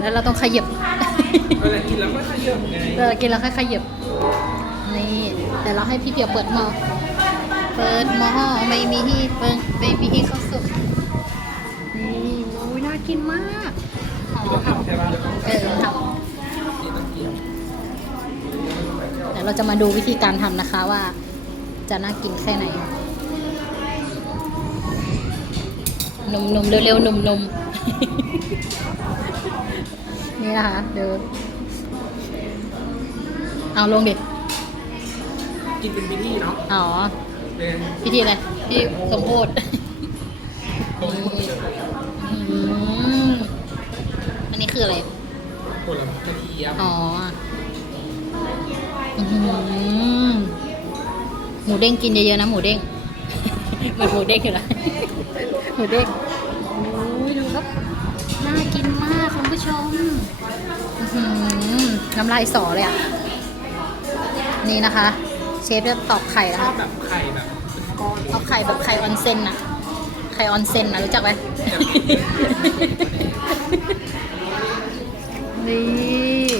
แล้วเราต้องขยับเวลากินแล้วก็ขยับไงเออกินแล้วค่อยขยับนี่เดี๋ยวเราให้พี่เปียวเปิดหม้อเปิดหม้อไม่มีที่เปิดไม่มีที่เข้าสุกนี่โอ้ยน่ากินมากหอต้องมทำใช่ป่ะเออทนี่ต้องกินำเดี๋ยวเราจะมาดูวิธีการทำนะคะว่า จะน่ากินแค่ไหนหนุ่มๆเร็วๆหนุ่มๆ นี่นะคะเดี๋ยวเอาลงดิ กินเป็นพิธีเนาะอ๋อ เป็นพิธีอะไรพิธีสมโพธิตรงมือเลยอืมอันนี้คืออะไร ผลไม้กระเทียมอ๋ออื้อหือหมูเด้งกินเยอะๆนะหมูเด้ง เหมือนหมูเด้งอยู่นะหมูเด้ง โอ้ยดูครับ น่ากินมากคุณผู้ชมอื้อหือน้ำลายสอเลยอะ นี่นะคะ เชฟจะตอกไข่นะชอคะบแบบไข่แบบเป็นก้อนเอาไข่แบบไข่ออนเซนอะไข่ออนเซนอะรู้จักไหม นี่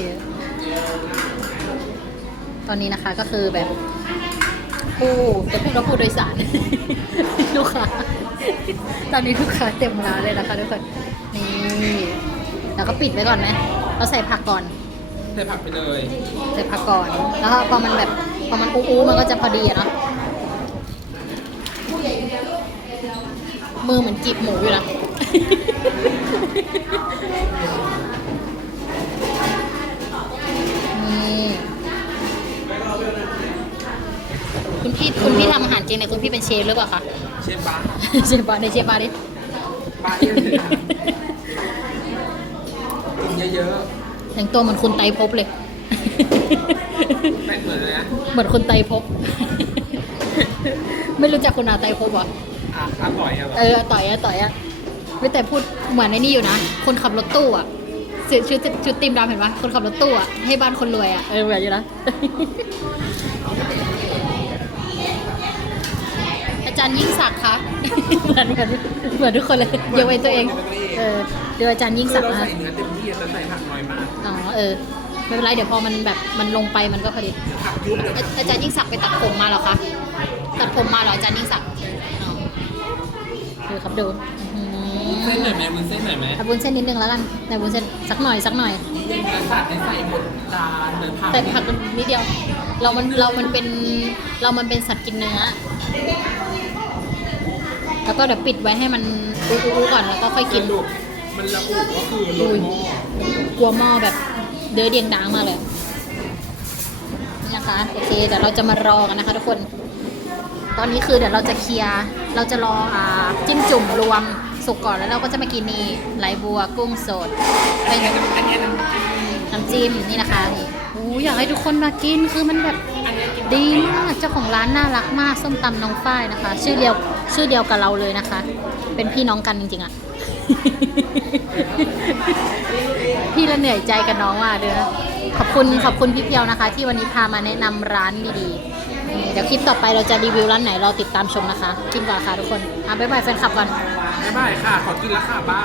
ตอนนี้นะคะก็คือแบบผู้จะพูดว่าผู้โดยสาร ลูกค้า ตอนนี้ลูกค้าเต็มร้านเลยนะคะทุกคนนี่แล้วก็ปิดไว้ก่อนไหมเราใส่ผักก่อน ใส่ผักไปเลยใส่ผักก่อน แล้วก็พอมันแบบพอมันอู้ๆมันก็จะพอดีอะเนาะมือเหมือนจีบหมูอยู่นะนี่คุณพี่คุณพี่ทำอาหารจริงเนี่ยคุณพี่เป็นเชฟหรือเปล่าคะ เชฟบ้าเชฟบาร์ในเชฟบาร์ดิบ้าเยอะเลยนะกินเยอะแต่งตัวเหมือนคุณไตรภพเลย ๆแปะเหมือนเลยนะเหมือนคุณไตรภพ ไม่รู้จักคุณอาไตรภพเหรอ อะอร่อยอะแบบเออต่อยอะต่อยอะไม่แต่พูดเหมือนในนี่อยู่นะ คนขับรถตู้อะเสื้อชุดชุดตีมดำเห็นปะคนขับรถตู้อะให้บ้านคนรวยอะเออเหมือนอยู่นะาจารย์ยิ่งศักดิ์คะเหมือนเหมือนเหมือนทุกคนเลยยกเว้นตัวเอง เออเดี๋ยวอาจารย์ยิ่งคืศัอกดิ์เรานะใส่เนื้อเต็มที่แต่ใส่ผักน้อยมากอ๋อเออไม่เป็นไรเดี๋ยวพอมันแบบมันลงไปมันก็พอดีเดี๋ยวผักยุบเดี๋ยวอาอาจารย์ยิ่งศักดิ์ไปตัดผมมาเหรอคะตัดผมมาเหรออาจารย์ยิ่งศักดิ์อ๋อดูครับดูอื้อหือเส้นหน่อยไหมมึงเส้นหน่อยไหมเอาวุ้นเส้นนิดนึงแล้วกันแต่วุ้นเส้นสักหน่อยสักหน่อยเนื้อสัตว์ให้ใส่หมดจานเนื้อผักแต่ผักมันนิดเดียว เรามันเรามันเป็นเรามันเป็นสัตว์กินเนื้อ แล้วก็เดี๋ยวปิดไว้ให้มันอู้ๆก่อนแล้วก็ค่อยกินดูมันระอุก็คือลงหม้อกลัวหม้อแบบเดือดเดียงดังมากเลยนี่นะคะโอเคเดี๋ยวเราจะมารอกันนะคะทุกคน ตอนนี้คือเดี๋ยวเราจะเคลียร์เราจะรออ่าจิ้มจุ่มรวมสุกก่อนแล้วเราก็จะมากินนี่ไหลบัวกุ้งสดไปอันนี้อันนี้นะน้ำจิ้มนี่นะคะนี่โอ้อยากให้ทุกคนมากินคือมันแบบอันนี้กิน ดีมากเจ้าของร้านน่ารักมากส้มตำน้องฝ้ายนะคะ ชื่อเดียวชื่อเดียวกับเราเลยนะคะ เป็นพี่น้องกันจริงๆอะพี่ละเหนื่อยใจกับน้องว่ะเด้อขอบคุณขอบคุณพี่เพียวนะคะ ที่วันนี้พามาแนะนำร้านดีๆเดี๋ยวคลิปต่อไปเราจะรีวิวร้านไหนเราติดตามชมนะคะกินก่อนค่ะทุกคนอะบ๊ายบายแฟนคลับก่อนบ๊ายบายค่ะ ขอกินแล้วค่ะบ้า